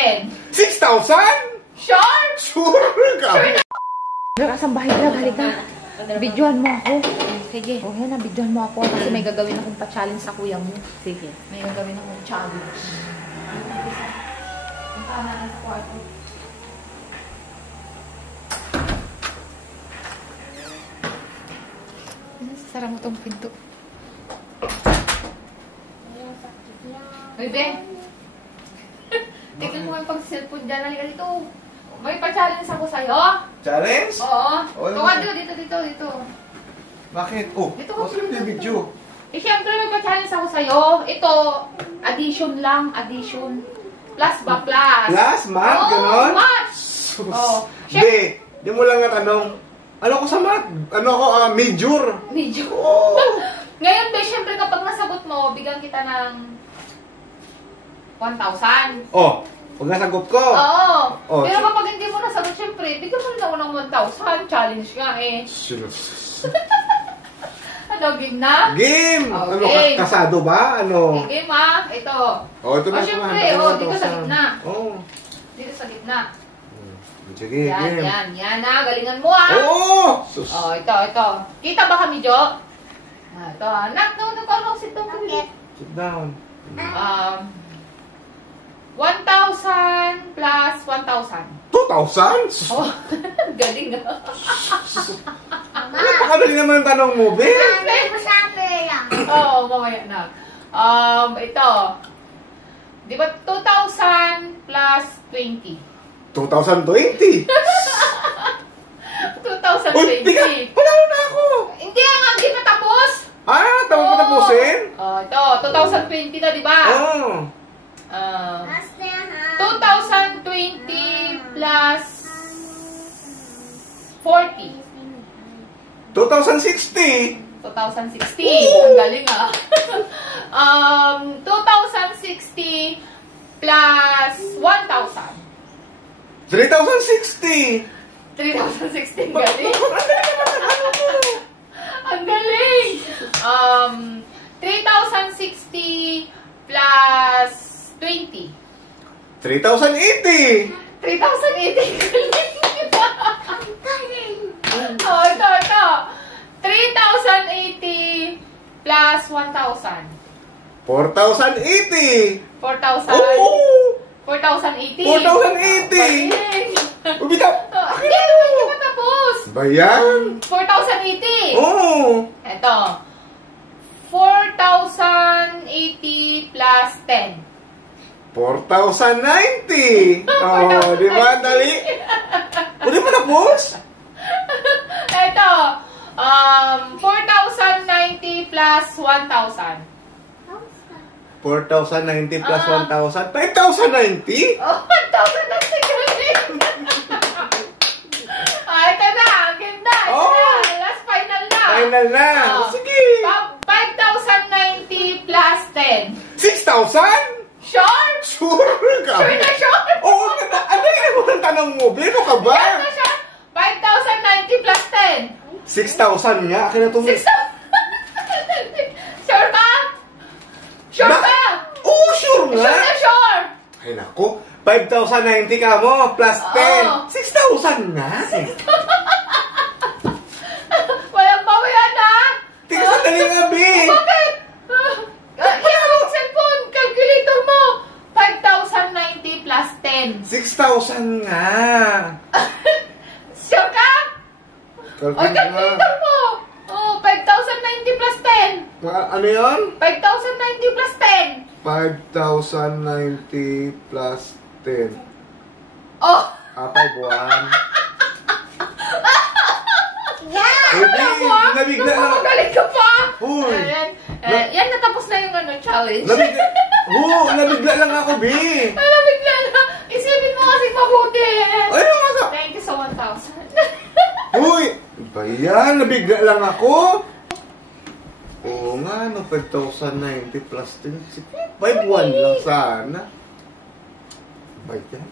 10. 6,000? Sure? Sure ka? Drag, asang bahay, Drag, halika. Videohan mo ako. Sige. O, yan na, videohan mo ako. Kasi may gagawin akong pa-challenge sa kuya mo. Sige. May gagawin akong challenge. Ang tama na sa kwarto. Sasara mo tong pinto. Uy, be. Tignan mo yung pag-cellphone dyan. Halika dito. May pa-challenge ako sa'yo. Challenge? Oo. Oh, Tuwa dito. Bakit? Oh, Dito what's ko yung video? Eh, syempre may pa-challenge ako sa'yo. Ito, addition lang. Addition. Plus ba? Plus. Plus? Math? Oo, Ganon? math. Sus. Oh. Be, di mo lang natanong. Ano ko sa math? Ano ko? Major. Medyo. Oh. Ngayon, be, syempre kapag nasagot mo, bigyan kita ng 1,000. Oh, pag nasagot ko. Oo. Oh, Pero kapag hindi mo nasagot, syempre, bigyan mo rin ako ng 1,000. Challenge nga eh. Ano, game na? Game! Oh, Ano, game. kasado ba? Ano? Game ah. Ito. Oh, ito na. Syempre, dito sa gitna. Oh. Dito sa gitna. Sige, game. Yan na. Galingan mo ah. Oo! Sus. Oh, ito. Kita ba kami, Jo? Ito ah. Nak, no, sit down. Okay. Sit down. 1,000 plus 1,000. 2,000? Sus. Oh, galing ah. Napakadali naman ang tanong mo, be. Oo, mamaya na. Ito. Di ba 2,000 plus 20? 2020. 2,020. Uy, tiga! Panalo na ako! Hindi nga, hindi matapos. Tama pa tapusin? Ito, 2020 na, di ba? Oo. 2020 plus 40. 2060. 2060. Ang galing ah. 2060 plus 1,000. 3,060. 3,016. Galing. Ang galing. 3,060 plus 20. 3,080. 3,080. Oh, ito. 3,080 plus 1,000. 4,080. 4,000. Oo! 4,080. 4,080. Ubitaw. Hindi pa tapos. Ba yan? 4,080. Oo. Ito. 4,080 plus 10. 4,090. Oh, di ba? Dali. O, di ba tapos? Ito. 4,090 plus 1,000. 4,090 plus 1,000. 5,090? Oh, 1,000 na siguro. Ito na. Ganda. Ito na. Last final na. Final na. Sige. 5,090 plus 10. 6,000? Sure? Sure ka? Sure na sure? Oo, ano yung mo ng tanong mo? Bino ka ba? Sure na sure? 5,090 plus 10. 6,000 nga. Akin na 6,000. Sure ka? Sure ka? Oo, sure nga. Sure na sure? Ay, naku. 5,090 ka mo, plus 10. 6,000 nga. Walang bawian ha? Tingnan sa dali nga, B. Bakit? Yan ang cellphone. Calculator mo. 5,090 plus 10. 6,000 nga. Sure ka? O, Calculator calculator mo. Oh, 5,090 plus 10. Ano yun? 5,090 plus 10. 5,090 plus 10. Oh! 5,1. Alam mo, Nabigla lang. magaling ka pa. Uy. Yan, natapos na yung challenge. Nabigla lang ako, B. Nabigla na. Isipin mo kasi mabuti. Ay, ano? Thank you sa 1,000. Uy! Ba yan? Nabigla lang ako. Oo nga, no, 5,090 plus 10. 5,1 lang sana. Ba yan?